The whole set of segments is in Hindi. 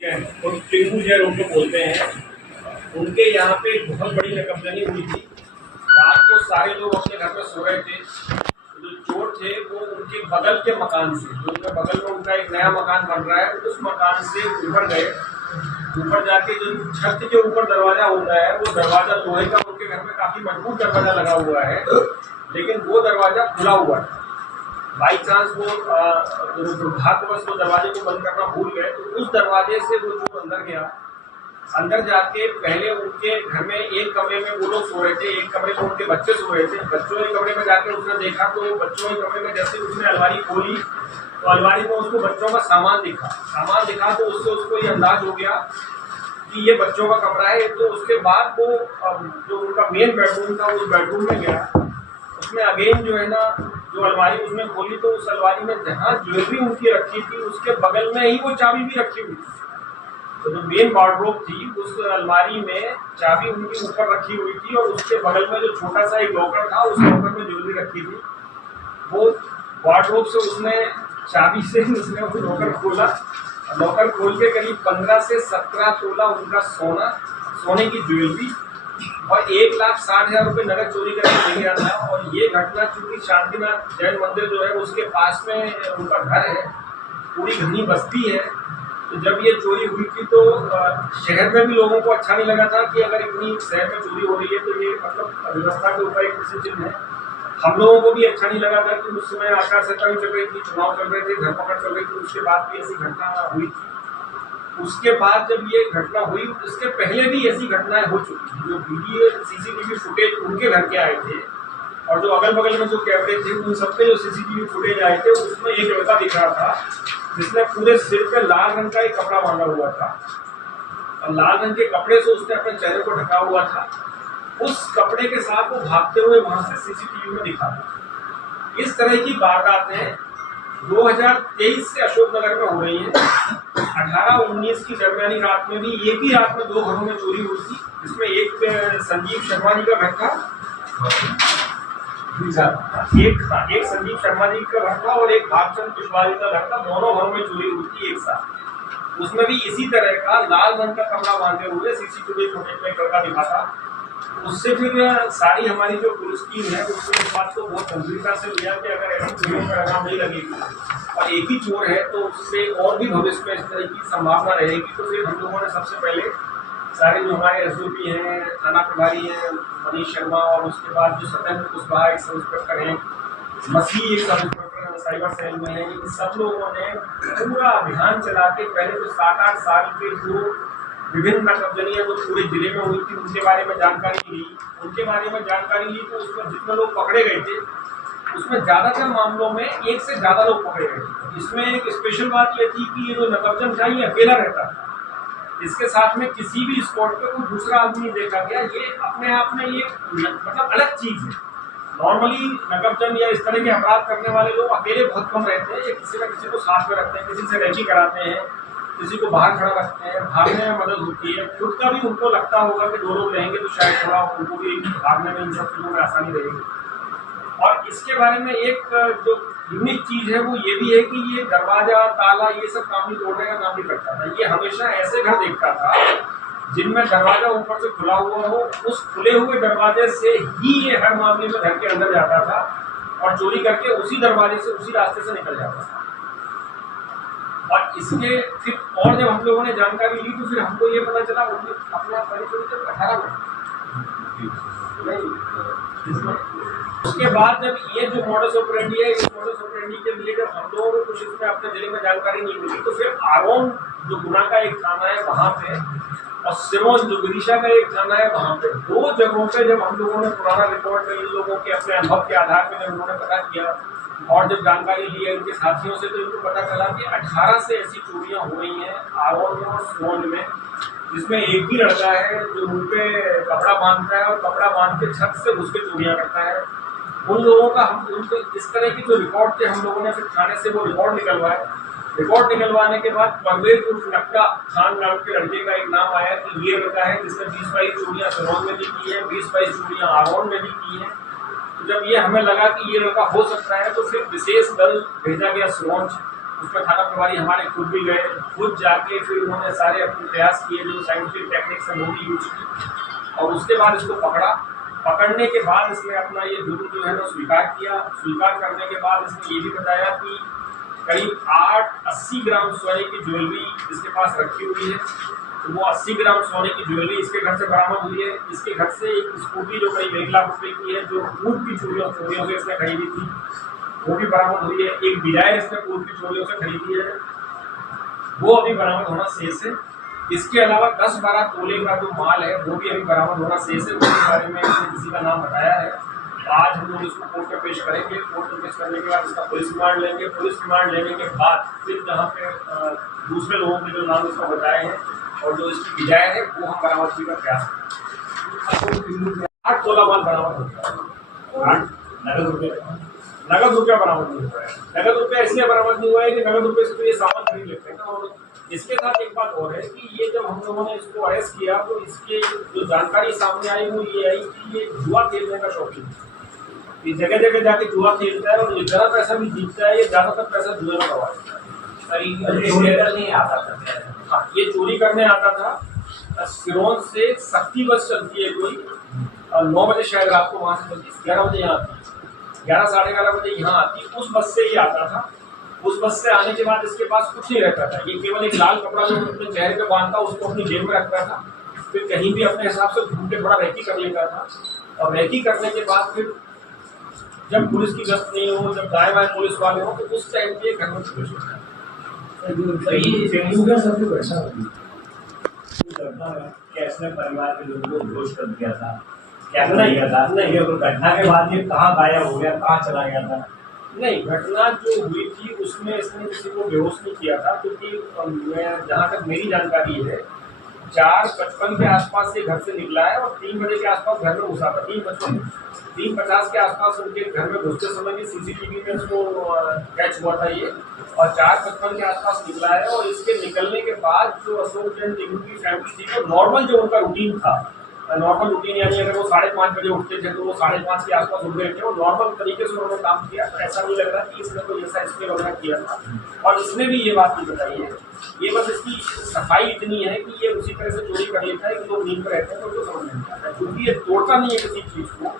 और टिंकू जय रोड को बोलते हैं। उनके यहाँ पे बहुत बड़ी नकबजनी हुई थी। रात को सारे लोग अपने घर में सो रहे थे। जो चोर थे वो उनके बगल के मकान से, जो उनके बगल में उनका एक नया मकान बन रहा है, उस मकान से ऊपर गए। ऊपर जाके जो छत के ऊपर दरवाजा होता है, वो दरवाजा लोहे का, उनके घर में काफी मजबूत दरवाजा लगा हुआ है, लेकिन वो दरवाजा खुला हुआ है। बाई चांस वो दुर्भाग्यवश वो दरवाजे को बंद करना भूल गए, तो उस दरवाजे से वो जो अंदर गया। अंदर जाके पहले उनके घर में एक कमरे में वो लोग सो रहे थे, एक कमरे में उनके बच्चे सो रहे थे। बच्चों के कमरे में जाके उसने देखा, तो बच्चों के कमरे में जैसे उसने अलमारी खोली तो अलमारी में उसको बच्चों का सामान दिखा तो उससे उसको ये अंदाज हो गया कि ये बच्चों का कमरा है। तो उसके बाद वो जो उनका मेन बेडरूम था, उस बेडरूम में गया। उसमें अगेन जो है ना, जो अलमारी उसने खोली तो उस अलमारी में जहाँ ज्वेलरी उनकी रखी थी, उसके बगल में ही वो चाबी भी रखी हुई थी। तो जो मेन वार्डरोब थी, उस अलमारी में चाबी उनकी ऊपर रखी हुई थी, और उसके बगल में जो छोटा सा एक लॉकर था, उस लॉकर में ज्वेलरी रखी थी। वो वार्डरोब से उसने चाबी से उसने वो लॉकर खोला। लॉकर खोल के करीब 15 से 17 तोला उनका सोने की ज्वेलरी और 1,60,000 रुपये नगद चोरी करके ले गया था। और ये घटना चूंकि शांतिनाथ जैन मंदिर जो है उसके पास में उनका घर है, पूरी घनी बस्ती है। तो जब ये चोरी हुई थी तो शहर में भी लोगों को अच्छा नहीं लगा था कि अगर इतनी शहर में चोरी हो रही है तो ये मतलब व्यवस्था के ऊपर एक प्रश्न चिन्ह है। हम लोगों को भी अच्छा नहीं लगा था कि उस समय आचार संहिता भी चल रही थी, चुनाव चल रहे थे, धरपकड़ चल रही थी, उसके बाद भी ऐसी घटना हुई थी। उसके बाद जब ये घटना हुई, उसके पहले भी ऐसी घटनाएं हो चुकी थी। जो वीडियो सीसीटीवी फुटेज उनके घर के आए थे, और जो अगल बगल में जो कैमरे थे उन सब पे जो सीसीटीवी फुटेज आए थे, उसमें एक लड़का दिख रहा था जिसने पूरे सिर पे लाल रंग का एक कपड़ा बांधा हुआ था, और लाल रंग के कपड़े से उसने अपने चेहरे को ढका हुआ था। उस कपड़े के साथ वो भागते हुए वहां से सीसीटीवी में दिखा था। इस तरह की वारदातें 2023 से अशोकनगर में हो रही हैं। 18-19 की दरमियानी रात में भी एक ही रात में 2 घरों में चोरी हुई थी, जिसमें एक संजीव शर्मा जी का घर था, एक संजीव शर्मा जी का घर था और एक भागचंद कुशवाहा जी का घर था। दोनों घरों में चोरी हुई थी एक साथ। उसमें भी इसी तरह का लाल रंग का कपड़ा बांधे हुए सीसीटीवी फुटेज में लड़का दिखा था। उससे फिर सारी हमारी जो पुलिस टीम है उसने इस बात को बहुत गंभीरता से लिया कि अगर ऐसी चोरों पर लगाम नहीं लगेगी और एक ही चोर है तो उससे और भी भविष्य में इस तरह की संभावना रहेगी। तो फिर हम लोगों ने सबसे पहले सारे जो हमारे एसओपी हैं, थाना प्रभारी हैं मनीष शर्मा, और उसके बाद जो सत्येंद्र कुशवाहा एक सब इंस्पेक्टर हैं, मसीह एक सब इंस्पेक्टर साइबर सेल में है, इन सब लोगों ने पूरा अभियान चला के पहले तो 7-8 साल के जो विभिन्न नकबजनियां जो पूरे जिले में हुई थी उनके बारे में जानकारी ली। तो उसमें जितने लोग पकड़े गए थे उसमें ज़्यादातर मामलों में एक से ज़्यादा लोग पकड़े गए थे। इसमें एक स्पेशल बात यह थी कि ये जो नकबजन था ये अकेला रहता था, इसके साथ में किसी भी स्पॉट पे कोई दूसरा आदमी देखा गया। ये अपने आप में ये मतलब अलग चीज़ है। नॉर्मली नकबजन या इस तरह के अपराध करने वाले लोग अकेले बहुत कम रहते हैं, ये किसी न किसी को साथ में रखते हैं, किसी से रैकी कराते हैं, किसी को बाहर खड़ा रखते हैं, भागने में मदद होती है। खुद का भी उनको लगता होगा कि 2 लोग रहेंगे तो शायद थोड़ा उनको भी भागने में इन सब चीज़ों में आसानी रहेगी। और इसके बारे में एक जो यूनिक चीज़ है वो ये भी है कि ये दरवाजा, ताला, ये सब काम नहीं तोड़ने का काम नहीं करता था। ये हमेशा ऐसे घर देखता था जिनमें दरवाजा ऊपर से खुला हुआ हो, उस खुले हुए दरवाजे से ही ये हर मामले में घर के अंदर जाता था और चोरी करके उसी दरवाजे से, उसी रास्ते से निकल जाता था। और इसके फिर और जब हम लोगों ने जानकारी ली तो फिर हमको ये पता चला अपना परिचय 18 में। उसके बाद जब ये जो मॉडस ऑपरेंडी है, इस मॉडस ऑपरेंडी के लिए जब हम लोगों को कुछ इसमें अपने जिले में जानकारी नहीं मिली, तो फिर आरोन जो गुना का एक थाना है वहाँ पे, और सिमोन जो विदिशा का एक थाना है वहाँ पे, 2 जगहों पे जब हम लोगों ने पुराना रिकॉर्ड में इन लोगों के अपने अनुभव के आधार पर जब उन्होंने पता किया और जब जानकारी ली है इनके साथियों से, तो इनको पता चला कि 18 से ऐसी चोरियां हो रही हैं आरोन में और सिमोन में, जिसमें एक ही लड़का है जो मुंह पे कपड़ा बांधता है और कपड़ा बांध के छत से घुस के चोरियां करता है। उन लोगों का हम उनको इस तरह की जो रिकॉर्ड थे हम लोगों ने फिर थाने से वो रिकॉर्ड निकलवाए। रिकॉर्ड निकलवाने के बाद परवेज उर्फ नक्का खान नाम के लड़के का एक नाम आया कि ये लड़का है जिसने 20-22 चोरियाँ सिमोन में भी की है, 20-22 चोरियाँ आरोन में भी की हैं। जब ये हमें लगा कि ये लड़का हो सकता है तो फिर विशेष दल भेजा गया सिरोंज, उसमें थाना प्रभारी हमारे खुद भी गए, खुद जाके फिर उन्होंने सारे अपने प्रयास किए जो साइंटिफिक टेक्निक्स हैं वो भी यूज की, और उसके बाद इसको पकड़ा। पकड़ने के बाद इसने अपना ये जुर्म जो है वो स्वीकार किया। स्वीकार करने के बाद इसने ये भी बताया कि करीब 80 ग्राम सोने की ज्वेलरी इसके पास रखी हुई है। तो वो 80 ग्राम सोने की ज्वेलरी इसके घर से बरामद हुई है। इसके घर से एक स्कूटी जो करीब 1 लाख रुपए की है, जो पूर्व की चोरियों से इसने खरीदी थी, वो भी बरामद हुई है। एक डिजायर इसने पूर्व की चोरियों से खरीदी है, वो अभी बरामद होना शेष है। इसके अलावा 10-12 तोले का जो माल है वो भी अभी बरामद होना शेष है। उसके बारे में इसने किसी का नाम बताया है। आज हम लोग इसको कोर्ट में पेश करेंगे। कोर्ट में पेश करने के बाद इसका पुलिस रिमांड लेंगे। पुलिस रिमांड लेने के बाद फिर जहाँ पे दूसरे लोगों के जो नाम इसको बताए हैं और जो इसकी डिजायर है वो हम बरामदगी का प्रयास करेंगे। 8 तोला माल बरामद होता है। 8 नगद रुपया बरामद नहीं हुआ है। नगद रुपया इसलिए बरामद नहीं हुआ है कि नगद रुपये से तो ये सामान खरीद लेते हैं। और इसके साथ एक बात और है कि ये जब हम लोगों ने इसको अरेस्ट किया तो इसके जो जानकारी सामने आई वो ये आई कि ये जुआ खेलने का शौकीन है। ये जगह जगह जाके जुआ खेलता है और ये ज़रा पैसा भी जीतता है। ये ज़्यादातर पैसा जुए में गवा देता है। नहीं आता था। हाँ, ये चोरी करने आता था। सिरोंज से शक्ति बस चलती है कोई, 9 बजे शायद रात को वहाँ से चलती, 11 बजे यहाँ आती है, 11 साढ़े 11 बजे यहाँ आती। उस बस से ही आता था। उस बस से आने के बाद इसके पास कुछ नहीं रहता था। ये केवल एक लाल कपड़ा जो अपने चेहरे पे बांधता उसको अपनी जेब में रखता था। फिर कहीं भी अपने हिसाब से घूम के थोड़ा रैकी कर लेता था। और रैकी करने के बाद फिर जब पुलिस की गश्त नहीं हो, जब दाएं बाएं पुलिस वाले हो, तो उस टाइम पे घर में प्रवेश होता है। कैसे परिवार के लोगों को बेहोश कर दिया था, क्या किया था? नहीं, घटना के बाद ये कहाँ गायब हो गया, कहाँ चला गया था? नहीं, घटना जो हुई थी उसमें इसने किसी को बेहोश नहीं किया था, क्योंकि मैं जहाँ तक मेरी जानकारी है 4:55 के आसपास से घर से निकला है और 3 बजे के आसपास घर में घुसा था। 3:50 के आसपास उनके घर में घुसते समय भी CCTV में उसको कैच हुआ था ये, और 4:55 के आसपास निकला है। और इसके निकलने के बाद जो अशोक जैन टिंकू की फैमिली थी, वो नॉर्मल जो उनका रूटीन था, नॉर्मल रूटीन यानी अगर वो 5:30 बजे उठते थे तो वो 5:30 के आसपास उठ गए थे। वो नॉर्मल तरीके से उन्होंने काम किया। तो ऐसा नहीं लग रहा कि इसने कोई ऐसा स्प्रे वगैरह किया था। और इसने भी ये बात नहीं बताई है। ये बस इसकी सफाई इतनी है कि ये उसी तरह से चोरी कर लेता है कि लोग नींद में रहते हैं तो उनको समझ नहीं आता है, क्योंकि ये तोड़ता नहीं है किसी चीज़ को,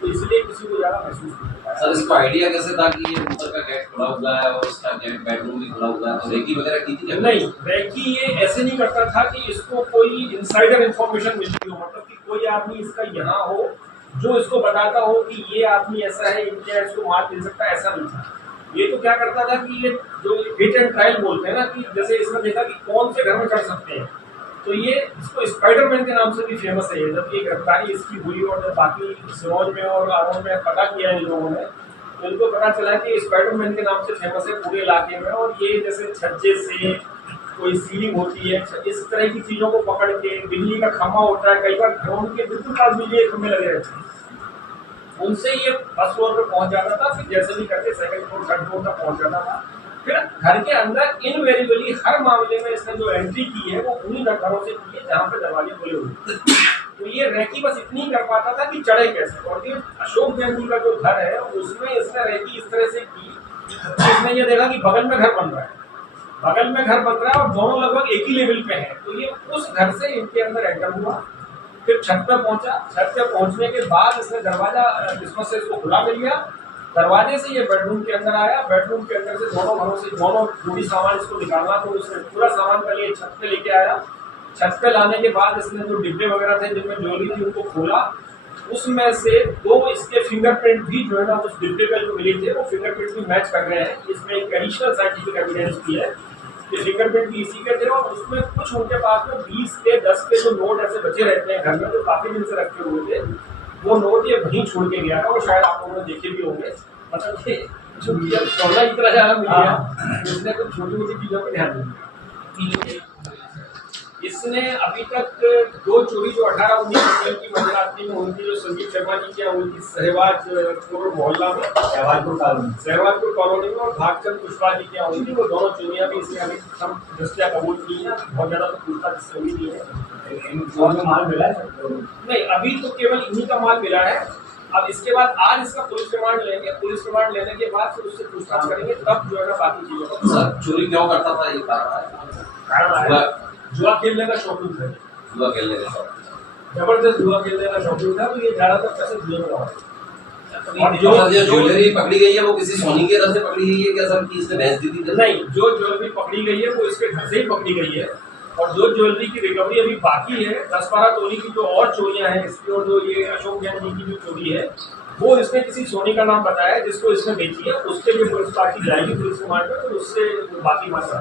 तो इसलिए किसी को ज़्यादा महसूस नहीं होता है। सर, इसको आइडिया कैसे था कि ये ऊपर का गेट खुला हुआ है और इसका बेडरूम भी खुला हुआ है, तो रेकी वगैरह की थी? नहीं, रेकी ये ऐसे नहीं करता था कि इसको कोई इनसाइडर इन्फॉर्मेशन मिलती हो, मतलब कि कोई आदमी इसका यहाँ हो जो इसको बताता हो कि ये आदमी ऐसा है, इनके इसको मार मिल सकता है, ऐसा नहीं था। ये तो क्या करता था कि ये जो हिट एंड ट्रायल बोलते हैं ना, कि जैसे इसने देखा कि कौन से घर में चढ़ सकते हैं, तो ये इसको स्पाइडरमैन के नाम से भी फेमस है। जब ये गिरफ्तारी इसकी हुई और जब बाकी सिरोंज में और आरोन में पता किया इन लोगों ने, तो इनको पता चला कि स्पाइडरमैन के नाम से फेमस है पूरे इलाके में। और ये जैसे छज्जे से कोई सीलिंग होती है, इस तरह की चीज़ों को पकड़ के, बिजली का खंभा होता है, कई बार घरों के बिल्कुल पास बिजली के खंभे लगे रहते हैं, उनसे ये फर्स्ट फ्लोर पर पहुंच जाता था। फिर जैसे भी करके सेकंड फ्लोर, थर्ड फ्लोर तक पहुंच जाता था। फिर घर के अंदर इनवेरिएबली हर मामले में इसने जो एंट्री की है वो उन्हीं घरों से की है जहाँ पे दरवाजे खुले हुए। तो ये रेकी बस इतनी कर पाता था कि चढ़े कैसे। और ये अशोक जैन जी का जो घर है उसमें इसने रेकी इस तरह से की, इसने ये देखा कि बगल में घर बन रहा है, बगल में घर बन रहा है और दोनों लगभग एक ही लेवल पे हैं। तो ये उस घर से इनके अंदर एंटर हुआ, फिर छत पे पहुंचा। छत पे पहुंचने के बाद इसने दरवाजा किस्मत से इसको खुला मिल गया। दरवाजे से ये बेडरूम के अंदर आया। बेडरूम के अंदर से दोनों घरों से दोनों जो भी सामान इसको निकालना, तो उसने पूरा सामान पहले छत पे लेके आया। छत पे लाने के बाद इसने जो डिब्बे वगैरह थे जिनमें ज्वेलरी थी उनको खोला। उसमें से 2 इसके फिंगरप्रिंट भी जो है ना उस डिब्बे पे जो मिले थे वो फिंगरप्रिंट भी मैच कर रहे हैं। इसमें एक एडिशनल साइंटिफिक एविडेंस भी है कि फिंगरप्रिंट भी इसी के थे। और उसमें कुछ उनके पास में 20 के 10 के जो नोट ऐसे बचे रहते हैं घर में, जो काफी दिन से रखे हुए थे, वो नोट ये वहीं छोड़ के गया था। और शायद आप लोगों ने देखे भी होंगे, मतलब ये जो सोना इतना ज्यादा मिल गया, इसने तो छोटी मोटी चीजों पर ध्यान नहीं दिया। इसने अभी तक 2 चोरी जो 18-19 अप्रैल की मध्यरात्रि में हुई थी, जो संजीव शर्मा जी की हुई थी सहवाजपुर मोहल्ला में, सहवाजपुर कॉलोनी में, और भागचंद कुशवाहा जी की हुई थी, वो दोनों चोरियां भी इसने अभी सब दस्तिया कबूल की हैं। बहुत ज्यादा तो पूछताछ इससे हुई नहीं है। माल मिला है? नहीं, अभी तो केवल इन्हीं का माल मिला है। अब इसके बाद आज इसका पुलिस रिमांड लेंगे, पुलिस रिमांड लेने के बाद फिर उससे पूछताछ करेंगे, तब जो है ना बाकी चीजों का सर चोरी क्यों करता था ये कारण है? जुआ खेलने का शौकीन था, जुआ खेलने का शौक। जबरदस्त जुआ खेलने का शौकीन था, तो ये ज्यादातर पैसे जुए में लगा। और जो ज्वेलरी पकड़ी गई है वो किसी सोनी के घर से पकड़ी गई है क्या सर, कि इसने भैंस दी थी? नहीं, जो ज्वेलरी पकड़ी गई है वो इसके घर से ही पकड़ी गई है, और जो ज्वेलरी की रिकवरी अभी बाकी है 10-12 तोली की जो और चोरियां हैं इसकी, और जो ये अशोक जैन जी की जो चोरी है वो इसने किसी सोनी का नाम बताया जिसको इसने बेची है, उसके लिए पुलिस पार्टी जाएगी पुलिस रिमांड में, तो उससे बाकी मात्रा